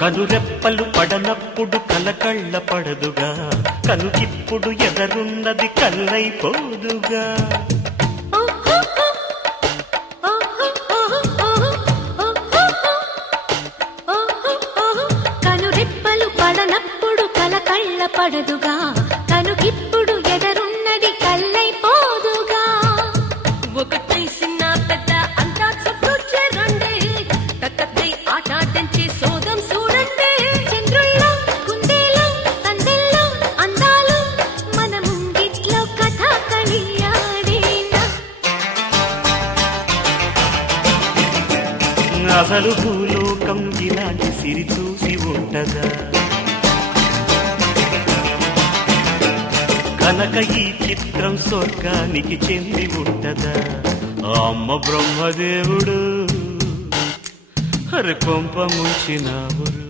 కనురెప్పలు పడనప్పుడు కలకళ్ళ పడదుగా, కనుకిప్పుడు ఎదరున్నది కల్లైపోదుగా. కనురెప్పలు పడనప్పుడు కలకళ్ళ పడదుగా, కనుకిప్పుడు ఎదరున్నది కల్లైపోదుగా. ఒకటై చిన్న పెద్ద అంతా చుట్టూ చేరండి, తక్కై ఆటాడించి సోదం చూడండి. చంద్రుల్లో కుందేలో సందెల్లో అందాలు మన ముంగిట్లో కథ కనియాడేనా. అసలు భూలోకం ఇలాంటి సిరి చూసి ఉంటదా, కనుక ఈ చిత్రం స్వర్గానికి చెంది ఉంటదా. అమ్మ బ్రహ్మదేవుడు హరి కొంప ముంచినావురు.